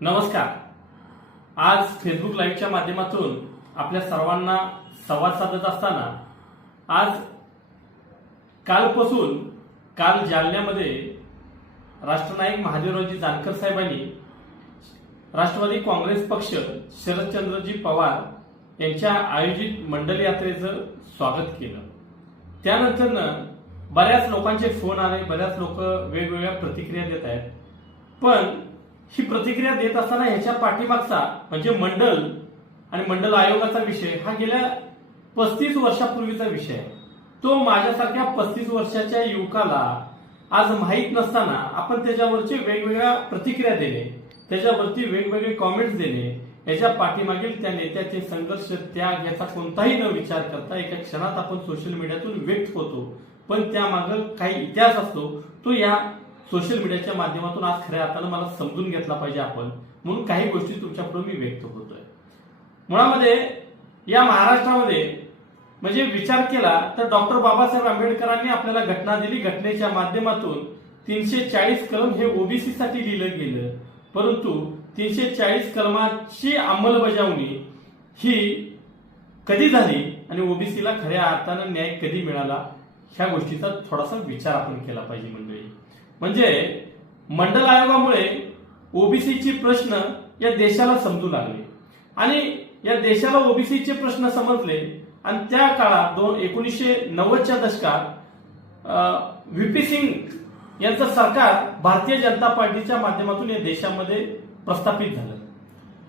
नमस्कार. आज फेसबुक लाईव्हच्या माध्यमातून आपल्या सर्वांना संवाद साधत असताना आज कालपासून काल जालन्यामध्ये राष्ट्रनायक महादेवरावजी जानकर साहेबांनी राष्ट्रवादी काँग्रेस पक्ष शरदचंद्रजी पवार यांच्या आयोजित मंडल यात्रेचं स्वागत केलं. त्यानंतरनं बऱ्याच लोकांचे फोन आले बऱ्याच लोक वेगवेगळ्या प्रतिक्रिया देत आहेत. पण ही प्रतिक्रिया देत असताना ह्याच्या पाठीमागचा म्हणजे मंडल आणि मंडल आयोगाचा विषय हा गेल्या पस्तीस वर्षापूर्वीचा विषय आहे. तो माझ्यासारख्या पस्तीस वर्षाच्या युवकाला आज माहीत नसताना आपण त्याच्यावरची वेगवेगळ्या प्रतिक्रिया देणे त्याच्यावरती वेगवेगळे कॉमेंट्स देणे याच्या पाठीमागील त्या नेत्याचे संघर्ष त्याग याचा कोणताही न विचार करता एका क्षणात आपण सोशल मीडियातून व्यक्त होतो. पण त्यामागं काही इतिहास असतो तो या सोशल मीडियाच्या माध्यमातून आज खऱ्या अर्थानं मला समजून घेतला पाहिजे आपण. म्हणून काही गोष्टी तुमच्याकडून मी व्यक्त होतोय मुळामध्ये या महाराष्ट्रामध्ये म्हणजे विचार केला तर डॉक्टर बाबासाहेब आंबेडकरांनी आपल्याला घटना दिली. घटनेच्या माध्यमातून तीनशे चाळीस कलम हे ओबीसी साठी लिहिलं गेलं. परंतु तीनशे चाळीस कलमाची अंमलबजावणी ही कधी झाली आणि ओबीसीला खऱ्या अर्थानं न्याय कधी मिळाला? ह्या गोष्टीचा थोडासा विचार आपण केला पाहिजे मंडळी. म्हणजे मंडल आयोगामुळे ओबीसीची प्रश्न या देशाला समजू लागले. आणि या देशाला ओबीसीचे प्रश्न समजले आणि त्या काळात दोन एकोणीसशे नव्वदच्या दशकात व्हीपी सिंग यांचं सरकार भारतीय जनता पार्टीच्या माध्यमातून या देशामध्ये प्रस्थापित झालं.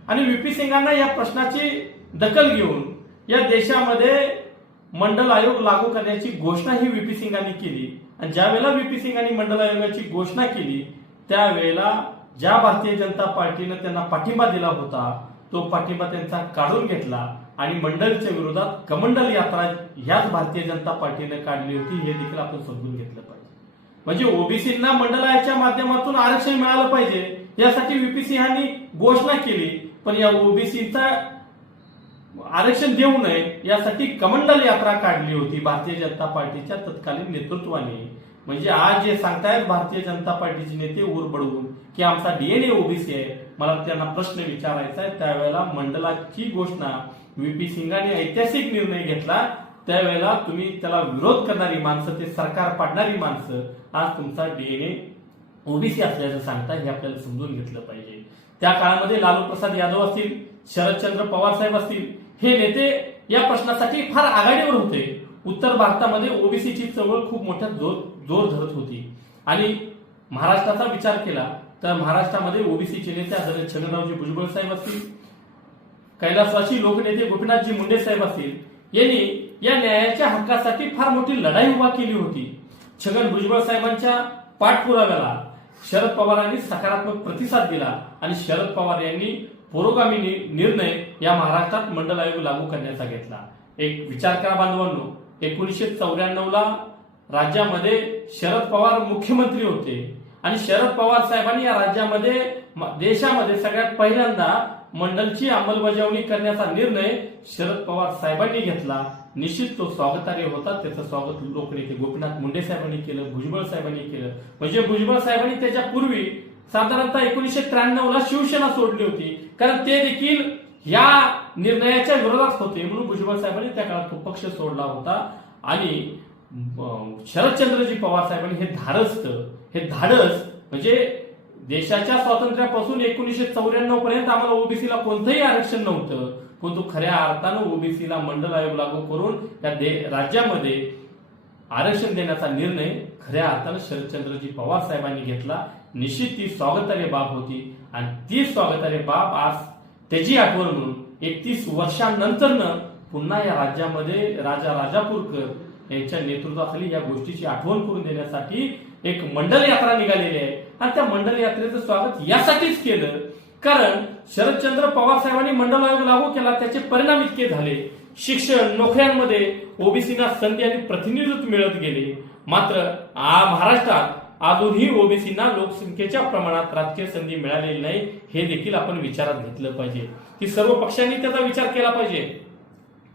आणि व्हीपी सिंगांना या प्रश्नाची दखल घेऊन या देशामध्ये मंडल आयोग लागू करण्याची घोषणा ही व्हीपी सिंगांनी केली. आणि ज्या वेळेला सिंग यांनी मंडल आयोगाची घोषणा केली त्यावेळेला ज्या भारतीय जनता पार्टीनं त्यांना पाठिंबा दिला होता तो पाठिंबा त्यांचा काढून घेतला आणि मंडलच्या विरोधात कमंडल यात्रा ह्याच भारतीय जनता पार्टीनं काढली होती हे देखील आपण समजून घेतलं पाहिजे. म्हणजे ओबीसींना मंडळाच्या माध्यमातून आरक्षण मिळालं पाहिजे यासाठी व्हीपी सिंहांनी घोषणा केली पण या ओबीसीचा आरक्षण देऊ नये यासाठी कमंडल यात्रा काढली होती भारतीय जनता पार्टीच्या तत्कालीन नेतृत्वाने. म्हणजे आज जे सांगतायत भारतीय जनता पार्टीचे नेते ऊर बडवून की आमचा डीएनए ओबीसी आहे. मला त्यांना प्रश्न विचारायचा आहे. त्यावेळेला मंडलाची घोषणा व्हीपी सिंगाने ऐतिहासिक निर्णय घेतला. त्यावेळेला तुम्ही त्याला विरोध करणारी माणसं ते सरकार पाडणारी माणसं आज तुमचा डीएनए ओबीसी असल्याचं सांगता हे आपल्याला समजून घेतलं पाहिजे. त्या काळामध्ये लालू प्रसाद यादव असतील शरदचंद्र पवार साहेब असतील हे नेते या प्रश्नासाठी फार आघाडीवर होते. उत्तर भारतामध्ये ओबीसीची चळवळ खूप मोठ्या जोर जोर धरत होती. आणि महाराष्ट्राचा विचार केला तर महाराष्ट्रामध्ये ओबीसीचे नेते आदरणीय छगनरावजी भुजबळ साहेब असतील कैलासवासी लोकनेते गोपीनाथजी मुंडे साहेब असतील यांनी या न्यायाच्या हक्कासाठी फार मोठी लढाई उभा केली होती. छगन भुजबळ साहेबांच्या पाठपुराव्याला शरद पवारांनी सकारात्मक प्रतिसाद दिला आणि शरद पवार यांनी पुरोगामी निर्णय या महाराष्ट्रात मंडल आयोग लागू करण्याचा घेतला. एक विचार करा बांधवांनो. एकोणीसशे चौऱ्याण्णव ला राज्यामध्ये शरद पवार मुख्यमंत्री होते. आणि शरद पवार साहेबांनी या राज्यामध्ये देशामध्ये सगळ्यात पहिल्यांदा मंडलची अंमलबजावणी करण्याचा निर्णय शरद पवार साहेबांनी घेतला. निश्चित तो स्वागतार्य होता. त्याचं स्वागत लोकनेते गोपीनाथ मुंडे साहेबांनी केलं भुजबळ साहेबांनी केलं. म्हणजे भुजबळ साहेबांनी त्याच्या पूर्वी साधारणतः एकोणीसशे त्र्याण्णवला शिवसेना सोडली होती. कारण ते देखील या निर्णयाच्या विरोधात होते म्हणून भुजबळ साहेबांनी त्या काळात तो पक्ष सोडला होता. आणि शरदचंद्रजी पवार साहेबांनी हे धाडस हे धाडस म्हणजे देशाच्या स्वातंत्र्यापासून एकोणीसशे चौऱ्याण्णव पर्यंत आम्हाला ओबीसीला कोणतंही आरक्षण नव्हतं. परंतु खऱ्या अर्थानं ओबीसीला मंडल आयोग लागू करून त्या दे- राज्यामध्ये आरक्षण देण्याचा निर्णय खऱ्या अर्थानं शरदचंद्रजी पवार साहेबांनी घेतला. निश्चित ती स्वागतार्य बाब होती आणि ती स्वागतार्य बाब आज त्याची आठवण म्हणून एकतीस वर्षांनंतरनं पुन्हा या राज्यामध्ये राजा राजापूरकर यांच्या नेतृत्वाखाली या गोष्टीची आठवण करून देण्यासाठी एक मंडल यात्रा निघालेली आहे. आणि त्या मंडल यात्रेचं स्वागत यासाठीच केलं. कारण शरदचंद्र पवार साहेबांनी मंडल आयोग लागू केला त्याचे परिणाम इतके झाले. शिक्षण नोकऱ्यांमध्ये ओबीसीना संधी आणि प्रतिनिधित्व मिळत गेले. मात्र आ- महाराष्ट्रात अजूनही ओबीसीना लोकसंख्येच्या प्रमाणात राजकीय संधी मिळालेली नाही हे देखील आपण विचारात घेतलं पाहिजे. की सर्व पक्षांनी त्याचा विचार केला पाहिजे.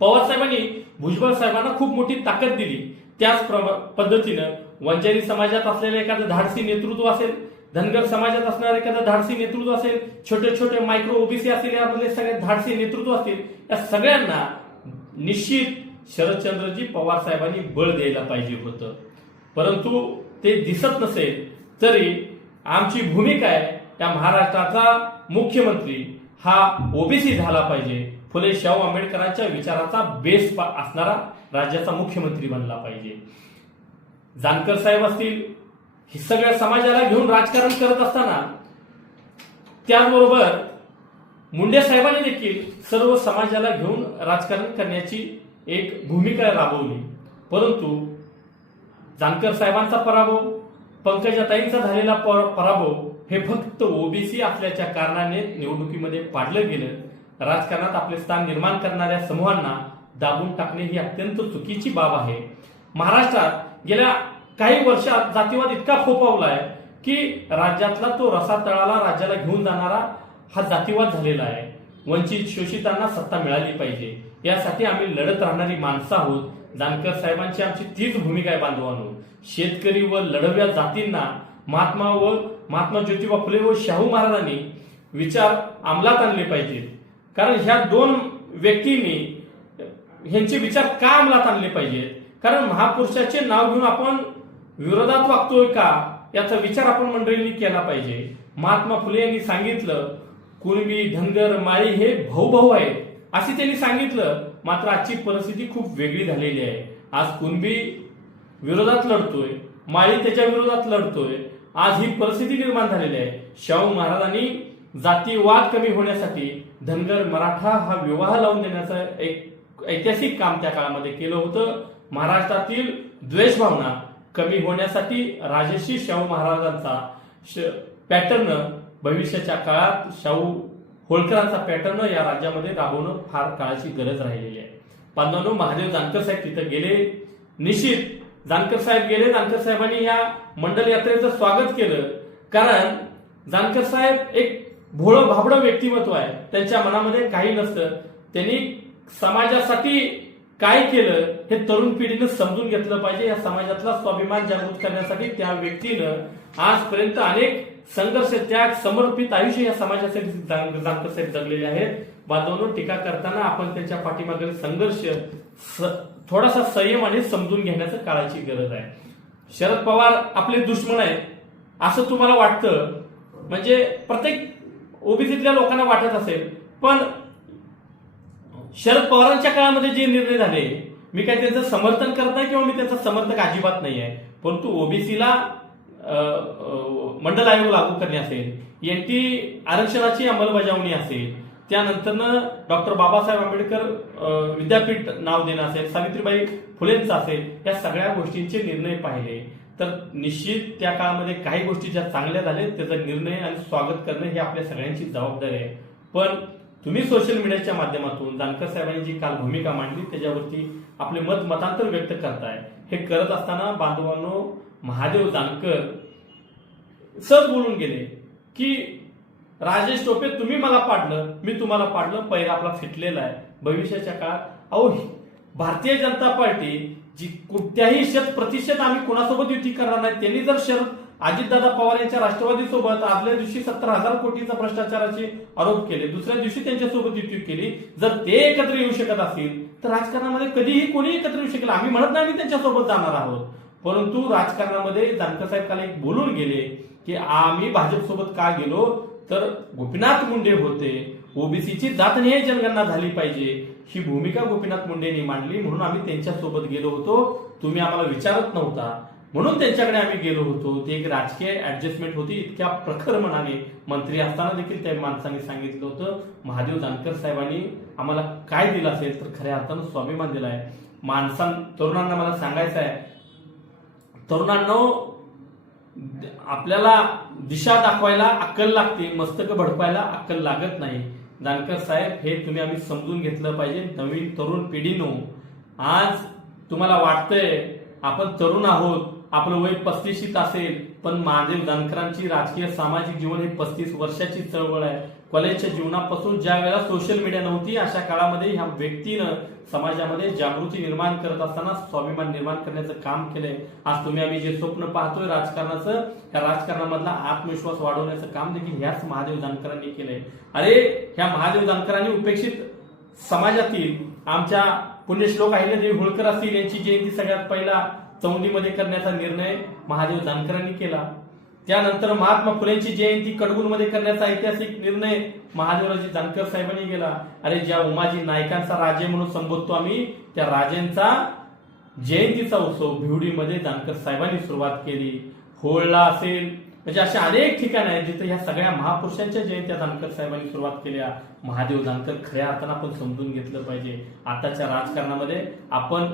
पवार साहेबांनी भुजबळ साहेबांना खूप मोठी ताकद दिली. त्याच पद्धतीनं वंजारी समाजात असलेलं एखादं धाडसी नेतृत्व असेल धनगर समाजात असणारे एखादं धाडसी नेतृत्व असेल छोटे छोटे मायक्रो ओबीसी असेल यामधले सगळे धाडसी नेतृत्व असतील या सगळ्यांना निश्चित शरदचंद्रजी पवार साहेबांनी बळ द्यायला पाहिजे होतं. परंतु ते दिसत नसेल तरी आमची भूमिका आहे त्या महाराष्ट्राचा मुख्यमंत्री हा ओबीसी झाला पाहिजे. फुले शाहू आंबेडकरांच्या विचाराचा बेस असणारा राज्याचा मुख्यमंत्री बनला पाहिजे. जानकर साहेब असतील हे सगळ्या समाजाला घेऊन राजकारण करत असताना त्याचबरोबर मुंडे साहेबांनी देखील सर्व समाजाला घेऊन राजकारण करण्याची एक भूमिका राबवली. परंतु जानकर साहेबांचा पराभव पंकजाताईंचा झालेला पराभव हे फक्त ओबीसी असल्याच्या कारणाने निवडणुकीमध्ये पाडलं गेलं. राजकारणात आपले स्थान निर्माण करणाऱ्या समूहांना दाबून टाकणे ही अत्यंत चुकीची बाब आहे. महाराष्ट्रात गेल्या काही वर्षात जातीवाद इतका फोपावलाय की राज्यातला तो रसातळाला राज्याला घेऊन जाणारा हा जातीवाद झालेला आहे. वंचित शोषितांना सत्ता मिळाली पाहिजे. यासाठी आम्ही लढत राहणारी माणसं आहोत. जानकर साहेबांची आमची तीच भूमिका आहे बांधवांनो. शेतकरी व लढव्या जातींना महात्मा व महात्मा ज्योतिबा फुले व शाहू महाराजांनी विचार अंमलात आणले पाहिजेत कारण ह्या दोन व्यक्तींनी ह्यांचे विचार का अंमलात आणले पाहिजेत कारण महापुरुषाचे नाव घेऊन आपण विरोधात वागतोय का? याचा विचार आपण मंडळींनी केला पाहिजे. महात्मा फुले यांनी सांगितलं कुणबी धनगर माळी हे भाऊ भाऊ आहेत. असे त्यांनी सांगितलं. मात्र आजची परिस्थिती खूप वेगळी झालेली आहे. आज कुणबी विरोधात लढतोय माळी त्याच्या विरोधात लढतोय. आज ही परिस्थिती निर्माण झालेली आहे. शाहू महाराजांनी जातीवाद कमी होण्यासाठी धनगर मराठा हा विवाह लावून देण्याचं एक ऐतिहासिक काम त्या काळामध्ये केलं होतं. महाराष्ट्रातील द्वेषभावना कमी होण्यासाठी राजर्षी शाहू महाराजांचा पॅटर्न भविष्याच्या काळात शाहू होळकरांचा पॅटर्न या राज्यामध्ये राबवणं फार काळाची गरज राहिलेली आहे. पन्नानो महादेव जानकर साहेब तिथं गेले. निश्चित जानकर साहेब गेले. जानकर साहेबांनी या मंडल यात्रेचं स्वागत केलं. कारण जानकर साहेब एक भोळं भाबडं व्यक्तिमत्व आहे. त्यांच्या मनामध्ये काही नसतं. त्यांनी समाजासाठी काय केलं हे तरुण पिढीनं समजून घेतलं पाहिजे. या समाजातला स्वाभिमान जागृत करण्यासाठी त्या व्यक्तीनं आजपर्यंत अनेक संघर्ष त्याग समर्पित आयुष्य या समाजासाठी जान- साहेब जगलेले आहेत. बांधवांनो टीका करताना आपण त्यांच्या पाठीमागील संघर्ष स- थोडासा संयम आणि समजून घेण्याचं काळाची गरज आहे. शरद पवार आपले दुश्मन आहेत. असं तुम्हाला वाटतं? म्हणजे प्रत्येक ओबीसीतल्या लोकांना वाटत असेल. पण शरद पवारांच्या काळामध्ये जे निर्णय झाले मी काय त्यांचं समर्थन करत नाही किंवा मी त्याचं समर्थक अजिबात नाही आहे. परंतु ओबीसीला मंडल आयोग लागू करणे असेल एनटी आरक्षणाची अंमलबजावणी असेल त्यानंतरनं डॉक्टर बाबासाहेब आंबेडकर विद्यापीठ नाव देणं असेल सावित्रीबाई फुलेंचं असेल या सगळ्या गोष्टींचे निर्णय पाहिले. तर निश्चित त्या काळामध्ये काही गोष्टी ज्या चांगल्या झाल्या त्याचा निर्णय आणि स्वागत करणं ही आपल्या सगळ्यांची जबाबदारी आहे. पण तुम्ही सोशल मीडियाच्या माध्यमातून जानकर साहेबांनी जी काल भूमिका मांडली त्याच्यावरती आपले मत मतांतर व्यक्त करताय. हे करत असताना बांधवांनो महादेव जानकर सहज बोलून गेले की राजेश टोपे तुम्ही मला पाडलं. मी तुम्हाला पाडलं. पैर आपला फिटलेला आहे. भविष्याच्या काळात अहो भारतीय जनता पार्टी जी कुठल्याही शत प्रतिशत आम्ही कोणासोबत युती करणार नाही त्यांनी जर शरद अजितदादा पवार यांच्या राष्ट्रवादी सोबत आदल्या दिवशी सत्तर हजार कोटीचा भ्रष्टाचाराचे आरोप केले दुसऱ्या दिवशी त्यांच्यासोबत युती केली जर ते एकत्र येऊ शकत असतील तर राजकारणामध्ये कधीही कोणी एकत्र येऊ शकेल. आम्ही म्हणत नाही आम्ही त्यांच्यासोबत जाणार आहोत. परंतु राजकारणामध्ये जानकर साहेब काल एक बोलून गेले की आम्ही भाजपसोबत का गेलो? तर गोपीनाथ मुंडे होते. ओबीसीची जातनिहाय जनगणना झाली पाहिजे. ही भूमिका गोपीनाथ मुंडेंनी मांडली. म्हणून आम्ही त्यांच्यासोबत गेलो होतो. तुम्ही आम्हाला विचारत नव्हता. म्हणून त्यांच्याकडे आम्ही गेलो होतो. ती एक राजकीय ऍडजस्टमेंट होती. इतक्या प्रखर मनाने मंत्री असताना देखील त्या माणसांनी सांगितलं होतं महादेव जानकर साहेबांनी आम्हाला काय दिलं असेल तर खऱ्या अर्थानं स्वाभिमान दिलाय. माणसां तरुणांना मला सांगायचं आहे तरुणांनो आपल्याला दिशा दाखवायला अक्कल लागते मस्तक भडकायला अक्कल लागत नाही. जानकर साहेब हे तुम्ही आम्ही समजून घेतलं पाहिजे. नवीन तरुण पिढीनो आज तुम्हाला वाटतंय आपण तरुण आहोत आपलं वय पस्तीशीत असेल पण महादेव जानकरांची राजकीय सामाजिक जीवन हे पस्तीस वर्षाची चळवळ आहे. कॉलेजच्या जीवनापासून ज्या वेळेला सोशल मीडिया नव्हती अशा काळामध्ये ह्या व्यक्तीनं समाजामध्ये जागृती निर्माण करत असताना स्वाभिमान निर्माण करण्याचं काम केलंय. आज तुम्ही आम्ही जे स्वप्न पाहतोय राजकारणाचं त्या राजकारणामधला आत्मविश्वास वाढवण्याचं काम देखील ह्याच महादेव जानकरांनी केलंय. अरे ह्या महादेव जानकरांनी उपेक्षित समाजातील आमच्या पुण्यश्लोक अहिल्यादेवी होळकर असतील यांची जयंती सगळ्यात पहिला चौंडीमध्ये करण्याचा निर्णय महादेव जानकरांनी केला. त्यानंतर महात्मा फुलेंची जयंती कडगुलमध्ये करण्याचा ऐतिहासिक निर्णय महादेवराजी जानकर साहेबांनी केला. अरे ज्या उमाजी नायकांचा राजे म्हणून संबोधतो आम्ही त्या राजेंचा जयंतीचा उत्सव भिवडीमध्ये जानकर साहेबांनी सुरुवात केली. होळला असेल म्हणजे अशा अनेक ठिकाण आहेत जिथे ह्या सगळ्या महापुरुषांच्या जयंत्या जानकर साहेबांनी सुरुवात केल्या. महादेव जानकर खऱ्या अर्थानं आपण समजून घेतलं पाहिजे. आताच्या राजकारणामध्ये आपण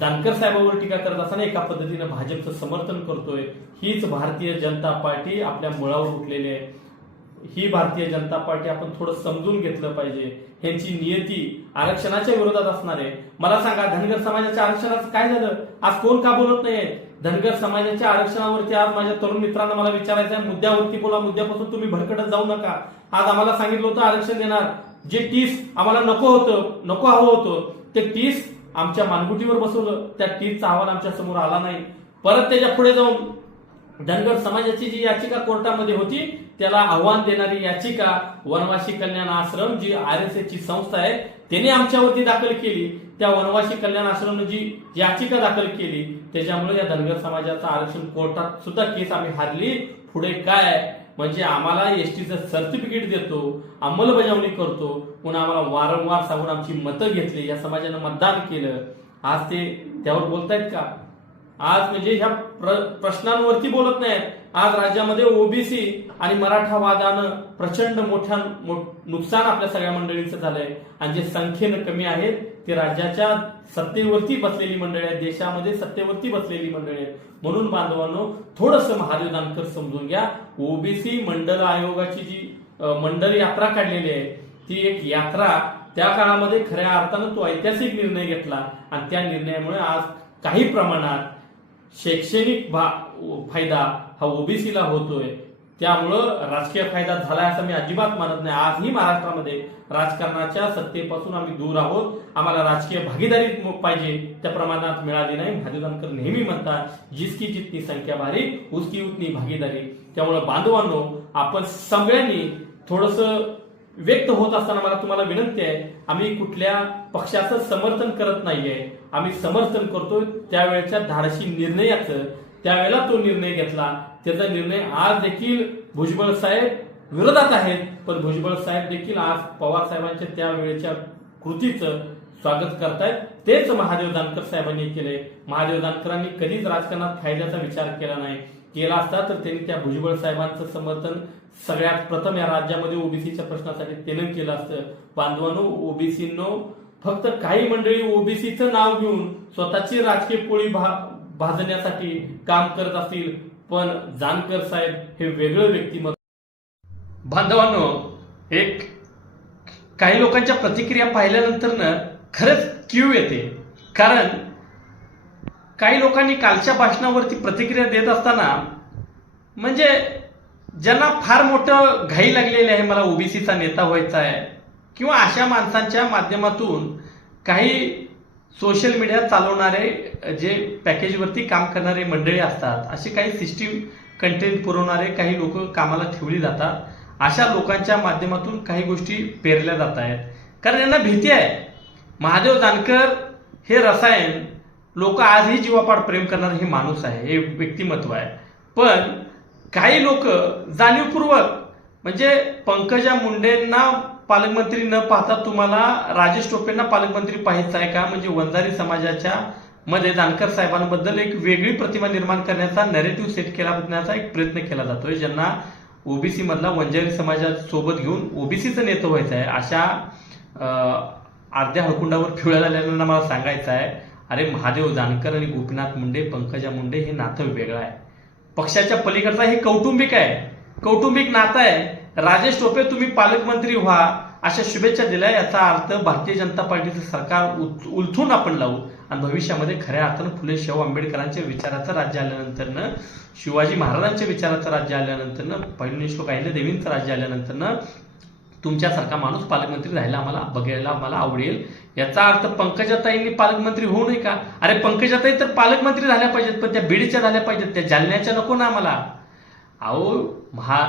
जानकर साहेबांवर टीका करत असताना एका पद्धतीनं भाजपचं समर्थन करतोय. हीच भारतीय जनता पार्टी आपल्या मुळावर उठलेली आहे. ही भारतीय जनता पार्टी आपण थोडं समजून घेतलं पाहिजे. ह्यांची नियती आरक्षणाच्या विरोधात असणार आहे. मला सांगा धनगर समाजाच्या आरक्षणाचं काय झालं? आज कोण का बोलत नाहीये? धनगर समाजाच्या आरक्षणावरती आज माझ्या तरुण मित्रांना मला विचारायचं आहे मुद्द्यावरती बोला मुद्द्यापासून तुम्ही भरकटत जाऊ नका. आज आम्हाला सांगितलं होतं आरक्षण देणार. जे टीस आम्हाला नको होतं नको हवं होतं ते टीस आमच्या मानगुटीवर बसवलं. त्या टीसचा अहवाल आमच्यासमोर आला नाही. परत त्याच्या पुढे जाऊन धनगर समाजाची जी याचिका कोर्टामध्ये होती त्याला आव्हान देणारी याचिका वनवासी कल्याण आश्रम जी आर एस ची संस्था आहे त्याने आमच्यावरती दाखल केली. त्या वनवासी कल्याण आश्रमने जी याचिका दाखल केली त्याच्यामुळे या धनगर समाजाचा आरक्षण कोर्टात सुद्धा केस आम्ही हारली. पुढे काय? म्हणजे आम्हाला एस टीचं सर्टिफिकेट देतो अंमलबजावणी करतो पुन्हा आम्हाला वारंवार सांगून आमची मतं घेतली या समाजानं मतदान केलं. आज ते त्यावर बोलतायत का? आज म्हणजे ह्या प्र- प्रश्नांवरती बोलत नाहीत. आज राज्यामध्ये ओबीसी आणि मराठावादानं प्रचंड मोठ्या नुकसान आपल्या सगळ्या मंडळींचं झालंय. आणि जे संख्येनं कमी आहेत ते राज्याच्या सत्तेवरती बसलेली मंडळी आहेत. देशामध्ये सत्तेवरती बसलेली मंडळी आहेत. म्हणून बांधवांनो थोडस महादेव जानकर समजून घ्या. ओबीसी मंडल आयोगाची जी अ, मंडल यात्रा काढलेली आहे ती एक यात्रा त्या काळामध्ये खऱ्या अर्थानं तो ऐतिहासिक निर्णय घेतला. आणि त्या निर्णयामुळे आज काही प्रमाणात शैक्षणिक भा- फायदा हा ओबीसीला होतोय. त्यामुळं राजकीय फायदा झालाय असं मी अजिबात मानत नाही. आजही महाराष्ट्रामध्ये राजकारणाच्या सत्तेपासून आम्ही दूर आहोत. आम्हाला राजकीय भागीदारी पाहिजे त्या प्रमाणात मिळाली नाही. महादेव जानकर नेहमी म्हणतात जिसकी जितनी संख्या भारी उसकी उतनी भागीदारी. त्यामुळं बांधवांनो आपण सगळ्यांनी थोडस व्यक्त होत असताना मला तुम्हाला विनंती आहे आम्ही कुठल्या पक्षाचं समर्थन करत नाहीये. आम्ही समर्थन करतोय त्यावेळेच्या धाडशी निर्णयाचं. त्यावेळेला तो निर्णय घेतला. त्याचा निर्णय आज देखील भुजबळ साहेब विरोधात आहेत. पण भुजबळ साहेब देखील आज पवार साहेबांच्या त्यावेळेच्या कृतीचं स्वागत करतायत. तेच महादेव जानकर साहेबांनी केले महादेव जानकरांनी कधीच राजकारणात फायद्याचा विचार केला नाही. केला असता तर त्यांनी त्या भुजबळ साहेबांचं समर्थन सगळ्यात प्रथम या राज्यामध्ये ओबीसीच्या प्रश्नासाठी त्यानं केलं असतं. बांधवांनो ओबीसीनो फक्त काही मंडळी ओबीसीचं नाव घेऊन स्वतःची राजकीय पोळी भा- भाजण्यासाठी काम करत असतील पण जानकर साहेब हे वेगळं व्यक्तिमत्व. बांधवांनो एक काही लोकांच्या प्रतिक्रिया पाहिल्यानंतर ना खरंच क्यू येते. कारण काही लोकांनी कालच्या भाषणावरती प्रतिक्रिया देत असताना म्हणजे ज्यांना फार मोठं घाई लागलेली आहे मला ओबीसीचा नेता व्हायचा आहे किंवा अशा माणसांच्या माध्यमातून काही सोशल मीडिया चालवणारे जे पॅकेजवरती काम करणारे मंडळी असतात असे काही सिस्टीम कंटेंट पुरवणारे काही लोक कामाला ठेवली जातात. अशा लोकांच्या माध्यमातून काही गोष्टी पेरल्या जात आहेत. कारण यांना भीती आहे. महादेव जानकर हे रसायन लोक आजही जीवापाड प्रेम करणारे हे माणूस आहे हे व्यक्तिमत्व आहे. पण काही लोक जाणीवपूर्वक म्हणजे पंकजा मुंडेंना पालकमंत्री न पाहता तुम्हाला राजेश टोपेंना पालकमंत्री पाहायचं आहे का? म्हणजे वंजारी समाजाच्या मध्ये जानकर साहेबांबद्दल एक वेगळी प्रतिमा निर्माण करण्याचा नरेटिव्ह सेट केला एक प्रयत्न केला जातोय ज्यांना ओबीसी मधला वंजारी समाजासोबत घेऊन ओबीसीचं नेतं व्हायचं आहे. अशा अर्ध्या हळकुंडावर ठेवल्या झालेल्यांना मला सांगायचं आहे अरे महादेव जानकर आणि गोपीनाथ मुंडे पंकजा मुंडे हे नातं वेगळं आहे. पक्षाच्या पलीकडचा हे कौटुंबिक आहे. कौटुंबिक नातं आहे. राजेश टोपे तुम्ही पालकमंत्री व्हा अशा शुभेच्छा दिल्या. याचा अर्थ भारतीय जनता पार्टीचं सरकार उलथून आपण लावू आणि भविष्यामध्ये खऱ्या अर्थानं फुले शाहू आंबेडकरांच्या विचाराचं राज्य आल्यानंतरनं शिवाजी महाराजांच्या विचाराचं राज्य आल्यानंतरनं पहिलं काही देवींचं राज्य आल्यानंतरनं तुमच्यासारखा माणूस पालकमंत्री राहायला आम्हाला बघायला आम्हाला आवडेल. याचा अर्थ पंकजाताईंनी पालकमंत्री होऊ नये का? अरे पंकजाताई तर पालकमंत्री झाल्या पाहिजेत पण त्या बीडच्या झाल्या पाहिजेत त्या जालन्याच्या नको ना आम्हाला. अहो महा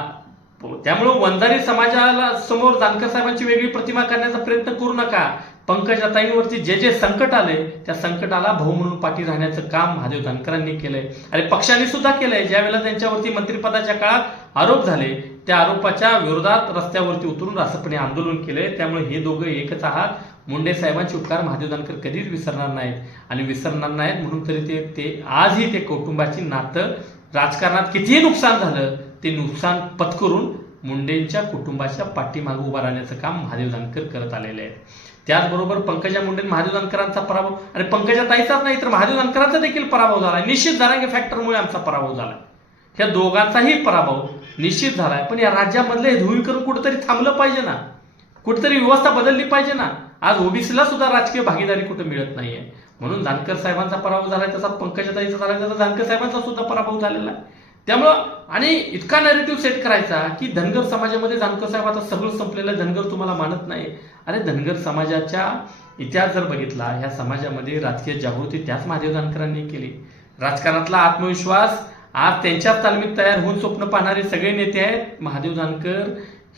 त्यामुळं वंजारी समाजाला समोर जानकर साहेबांची वेगळी प्रतिमा करण्याचा प्रयत्न करू नका. पंकजाताईंवरती जे जे संकट आले त्या संकटाला भाऊ म्हणून पाठी राहण्याचं काम महादेव जानकरांनी केलंय. आणि पक्षाने सुद्धा केलंय. ज्यावेळेला त्यांच्यावरती मंत्रिपदाच्या काळात आरोप झाले त्या आरोपाच्या विरोधात रस्त्यावरती उतरून रासपणे आंदोलन केलंय. त्यामुळे हे दोघं एकच आहात. मुंडे साहेबांचे उपकार महादेव जानकर कधीच विसरणार नाहीत. आणि विसरणार नाहीत म्हणून तरी ते ते आजही ते कुटुंबाची नातं राजकारणात कितीही नुकसान झालं ते नुकसान पत्करून मुंडेंच्या कुटुंबाच्या पाठीमागे उभा राहण्याचं काम महादेव जानकर करत आलेले आहेत. त्याचबरोबर पंकजा मुंडे महादेव जानकरांचा पराभव आणि पंकजा ताईचाच नाही तर महादेव जानकरांचा देखील पराभव झाला. निश्चित झाला फॅक्टरमुळे आमचा पराभव झाला. ह्या दोघांचाही पराभव निश्चित झालाय पण या राज्यामधलं हे ध्रुवीकरण कुठेतरी थांबलं पाहिजे ना? कुठेतरी व्यवस्था बदलली पाहिजे ना? आज ओबीसीला सुद्धा राजकीय भागीदारी कुठे मिळत नाहीये. म्हणून जानकर साहेबांचा पराभव झालाय तसा पंकजाताईचा झालाय तसा जानकर साहेबांचा सुद्धा पराभव झालेला आहे. त्यामुळं आणि इतका नॅरेटिव्ह सेट करायचा की धनगर समाजामध्ये जानकर साहेब आता सगळं संपलेलं आहे, धनगर तुम्हाला मानत नाही अरे धनगर समाजाच्या इतिहास जर बघितला ह्या समाजामध्ये राजकीय जागृती त्याच महादेव जानकरांनी केली. राजकारणातला आत्मविश्वास आज त्यांच्याच तालमीत तयार होऊन स्वप्न पाहणारे सगळे नेते आहेत महादेव जानकर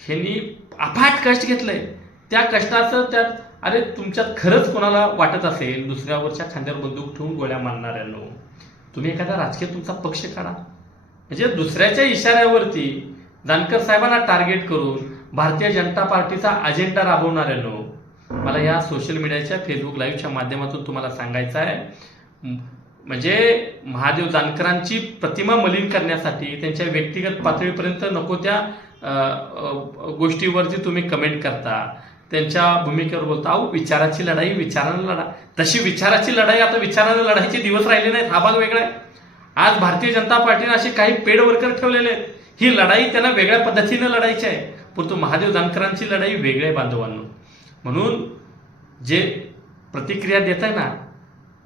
यांनी अफाट कष्ट घेतलंय. त्या कष्टाचं त्यात अरे तुमच्यात खरंच कोणाला वाटत असेल दुसऱ्यावरच्या खांद्यावर बंदूक ठेवून गोळ्या मारणाऱ्यांनो? तुम्ही एखादा राजकीय तुमचा पक्ष काढा. म्हणजे दुसऱ्याच्या इशाऱ्यावरती जानकर साहेबांना टार्गेट करून भारतीय जनता पार्टीचा अजेंडा राबवणाऱ्यांनो मला या सोशल मीडियाच्या फेसबुक लाईव्हच्या माध्यमातून तुम्हाला सांगायचं आहे. म्हणजे महादेव जानकरांची प्रतिमा मलिन करण्यासाठी त्यांच्या व्यक्तिगत पातळीपर्यंत नको त्या गोष्टीवरती तुम्ही कमेंट करता. त्यांच्या भूमिकेवर बोलतो अहो विचाराची लढाई विचारानं लढा. तशी विचाराची लढाई आता विचारानं लढाईचे दिवस राहिले नाहीत. हा भाग वेगळा आहे. आज भारतीय जनता पार्टीने असे काही पेड वर्कर ठेवलेले आहेत. ही लढाई त्यांना वेगळ्या पद्धतीनं लढायची आहे. परंतु महादेव जानकरांची लढाई वेगळ्या बांधवांनो. म्हणून जे प्रतिक्रिया देत आहे ना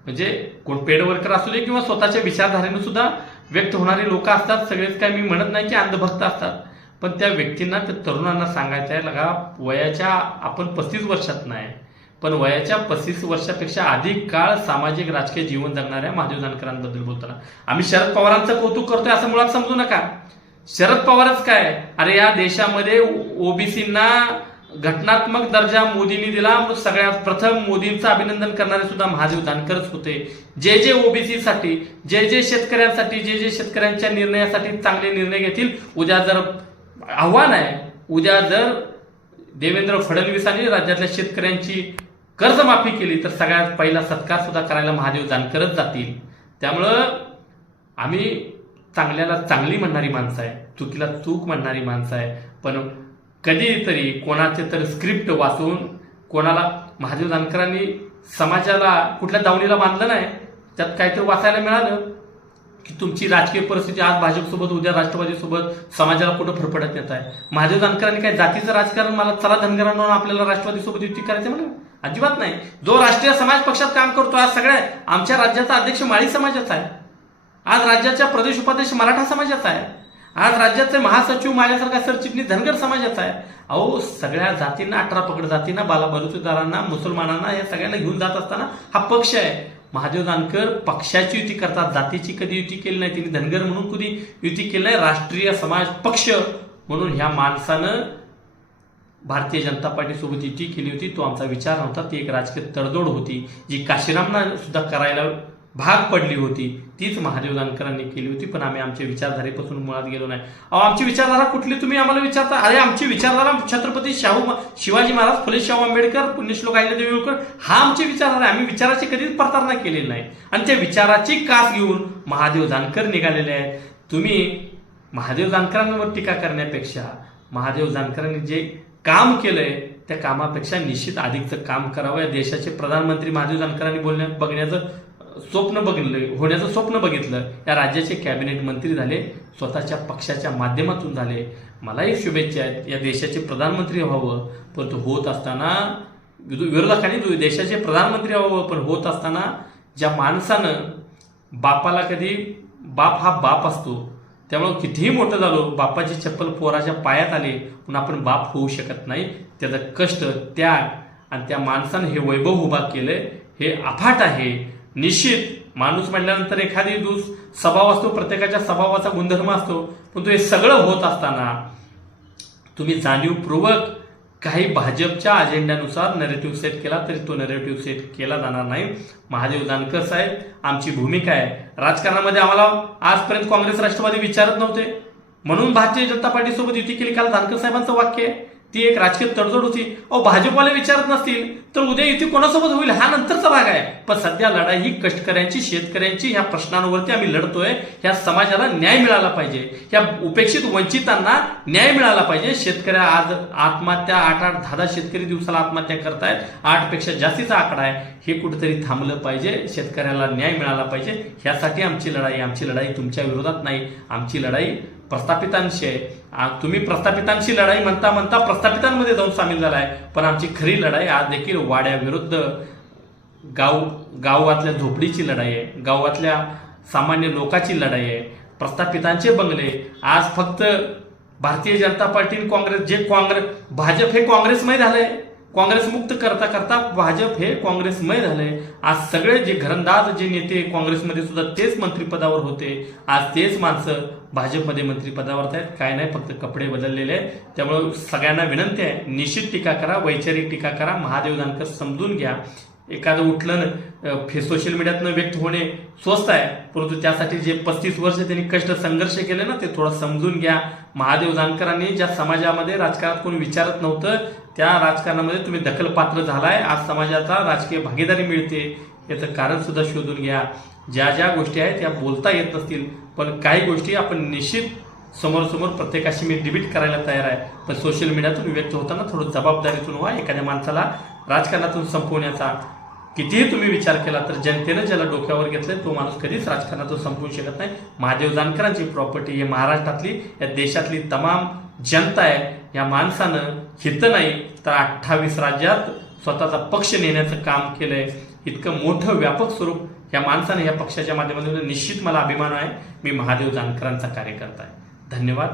म्हणजे कोण पेड वर्कर असू दे किंवा स्वतःच्या विचारधारेनं सुद्धा व्यक्त होणारे लोक असतात सगळेच काय मी म्हणत नाही की अंधभक्त असतात. पण त्या व्यक्तींना त्या तरुणांना सांगायचं आहे लगा वयाच्या आपण पस्तीस वर्षात नाही पण वयाच्या पस्तीस वर्षापेक्षा अधिक काळ सामाजिक राजकीय जीवन जगणाऱ्या महादेव जानकरांबद्दल बोलताना. आम्ही शरद पवारांचं कौतुक करतोय असं मुळात समजू नका. शरद पवारच काय? अरे या देशामध्ये ओबीसींना घटनात्मक दर्जा मोदींनी दिला सगळ्यात प्रथम मोदींचं अभिनंदन करणारे सुद्धा महादेव जानकरच होते. जे जे ओबीसी साठी जे जे शेतकऱ्यांसाठी जे जे शेतकऱ्यांच्या निर्णयासाठी चांगले निर्णय घेतील उद्या जर आव्हान आहे. उद्या जर देवेंद्र फडणवीसांनी राज्यातल्या शेतकऱ्यांची कर्जमाफी केली तर सगळ्यात पहिला सत्कार सुद्धा करायला महादेव जानकरच जातील. त्यामुळं आम्ही चांगल्याला चांगली म्हणणारी माणसं आहे चुकीला चूक म्हणणारी माणसं आहे. पण कधीतरी कोणाचे तर स्क्रिप्ट वाचून कोणाला महादेव जानकरांनी समाजाला कुठल्या दावणीला बांधलं नाही त्यात काहीतरी वाचायला मिळालं. की तुमची राजकीय परिस्थिती आज भाजपसोबत उद्या राष्ट्रवादीसोबत समाजाला कुठं फरफडत येत आहे? महादेव जानकरांनी काय जातीचं राजकारण मला चला धनगरांना आपल्याला राष्ट्रवादीसोबत युती करायचं म्हणा अजिबात नाही. जो राष्ट्रीय समाज पक्षात काम करतो आज सगळ्या आमच्या राज्याचा अध्यक्ष माळी समाजाचा आहे. आज राज्याच्या प्रदेश उपाध्यक्ष मराठा समाजाचा आहे. आज राज्याचे महासचिव माझ्यासारखा सरचिटणीस धनगर समाजाचा आहे. अहो सगळ्या जातींना अठरा पकड जातींना बालाबलुतदारांना मुसलमानांना या सगळ्यांना घेऊन जात असताना हा पक्ष आहे. महादेव जानकर पक्षाची युती करतात जातीची कधी युती केली नाही तिने धनगर म्हणून कधी युती केली नाही राष्ट्रीय समाज पक्ष म्हणून ह्या माणसानं भारतीय जनता पार्टीसोबत युती केली होती तो आमचा विचार नव्हता ती एक राजकीय तडजोड होती जी काशीरामना सुद्धा करायला भाग पडली होती. तीच महादेव जानकरांनी केली होती पण आम्ही आमच्या विचारधारेपासून मुळात गेलो नाही. अहो आमची विचारधारा कुठली तुम्ही आम्हाला विचारता? अरे आमची विचारधारा छत्रपती शाहू शिवाजी महाराज फुले शाहू आंबेडकर पुण्यश्लोक अहिल्यादेवी होळकर हा आमची विचारधारा आहे. आम्ही विचाराची कधीच प्रतारणा केलेली नाही. आणि त्या विचाराची कास घेऊन महादेव जानकर निघालेले आहेत. तुम्ही महादेव जानकरांवर टीका करण्यापेक्षा महादेव जानकरांनी जे काम केलंय त्या कामापेक्षा निश्चित अधिकचं काम करावं. या देशाचे प्रधानमंत्री महादेव जानकरांनी बोलण्या बघण्याचं स्वप्न बघितलं होण्याचं स्वप्न बघितलं या राज्याचे कॅबिनेट मंत्री झाले स्वतःच्या पक्षाच्या माध्यमातून झाले. मलाही शुभेच्छा आहेत या देशाचे प्रधानमंत्री व्हावं परंतु होत असताना विरोधकांनी दु- देशाचे प्रधानमंत्री व्हावं पण होत असताना ज्या माणसानं बापाला कधी बाप हा बाप असतो त्यामुळं कितीही मोठं झालो बापाची चप्पल पोराच्या पायात आले पण आपण बाप होऊ शकत नाही त्याचं कष्ट त्याग आणि त्या माणसानं हे वैभव उभा केलंय हे अफाट आहे. निश्चित माणूस म्हटल्यानंतर एखादी दूस स्वभाव असतो प्रत्येकाच्या स्वभावाचा गुणधर्म असतो पण तो हे सगळं होत असताना तुम्ही जाणीवपूर्वक काही भाजपच्या अजेंड्यानुसार नरेटिव्ह सेट केला तरी तो नरेटिव्ह सेट केला जाणार नाही. महादेव जानकर साहेब आमची भूमिका आहे. राजकारणामध्ये आम्हाला आजपर्यंत काँग्रेस राष्ट्रवादी विचारत नव्हते. म्हणून भारतीय जनता पार्टीसोबत युती केली काल जानकर साहेबांचं वाक्य आहे. ती एक राजकीय तडजोड होती. अहो भाजपवाले विचारत नसतील तर उद्या युती कोणासोबत होईल? हा नंतरचा भाग आहे. पण सध्या लढाई ही कष्टकऱ्यांची शेतकऱ्यांची ह्या प्रश्नांवरती आम्ही लढतोय. ह्या समाजाला न्याय मिळाला पाहिजे. ह्या उपेक्षित वंचितांना न्याय मिळाला पाहिजे. शेतकऱ्या आज आत्महत्या आठ आठ दहा दहा शेतकरी दिवसाला आत्महत्या करतायत. आठपेक्षा जास्तीचा आकडा आहे. हे कुठेतरी थांबलं पाहिजे. शेतकऱ्याला न्याय मिळाला पाहिजे. ह्यासाठी आमची लढाई आमची लढाई तुमच्या विरोधात नाही. आमची लढाई प्रस्थापितांशी आहे. तुम्ही प्रस्थापितांशी लढाई म्हणता म्हणता प्रस्थापितांमध्ये जाऊन सामील झालाय. पण आमची खरी लढाई आज देखील वाड्याविरुद्ध गाव गावातल्या झोपडीची लढाई आहे. गावातल्या सामान्य लोकांची लढाई आहे. प्रस्थापितांचे बंगले. आज फक्त भारतीय जनता पार्टी काँग्रेस जे काँग्रेस भाजप हे काँग्रेसमय झालंय. काँग्रेस मुक्त करता करता भाजप हे काँग्रेसमय झालंय. आज सगळे जे घरंदाज जे नेते काँग्रेसमध्ये सुद्धा तेच मंत्रिपदावर होते. आज तेच माणसं भाजपमध्ये मंत्रिपदावर आहेत. काय नाही फक्त कपडे बदललेले आहेत. त्यामुळे सगळ्यांना विनंती आहे निश्चित टीका करा वैचारिक टीका करा महादेव जानकर समजून घ्या. एखादं उठलं फे सोशल मीडियातनं व्यक्त होणे स्वस्त आहे. परंतु त्यासाठी जे पस्तीस वर्ष त्यांनी कष्ट संघर्ष केले ना ते थोडं समजून घ्या. महादेव जानकरांनी ज्या समाजामध्ये राजकारणात कोणी विचारत नव्हतं त्या राजकारणामध्ये तुम्ही दखलपात्र झालाय. आज समाजाचा राजकीय भागीदारी मिळते. याचं कारण सुद्धा शोधून घ्या. ज्या ज्या गोष्टी आहेत त्या बोलता येत नसतील. पण काही गोष्टी आपण निश्चित समोरसमोर प्रत्येकाशी मी डिबेट करायला तयार आहे. पण सोशल मीडियातून व्यक्त होताना थोडं जबाबदारीतून व्हा. एखाद्या माणसाला राजकारणातून संपवण्याचा कितीही तुम्ही विचार केला तर जनतेनं ज्याला डोक्यावर घेतलं तो माणूस कधीच राजकारणातून संपवू शकत नाही. महादेव जानकरांची प्रॉपर्टी ही महाराष्ट्रातली. या देशातली तमाम जनता आहे या माणसानं हित नाही तर अठ्ठावीस राज्यात स्वतःचा पक्ष नेण्याचं काम केलंय. इतकं मोठं व्यापक स्वरूप या माणसाने या पक्षाच्या माध्यमातून निश्चित मला अभिमान आहे मी महादेव जानकरांचा कार्यकर्ता आहे. धन्यवाद.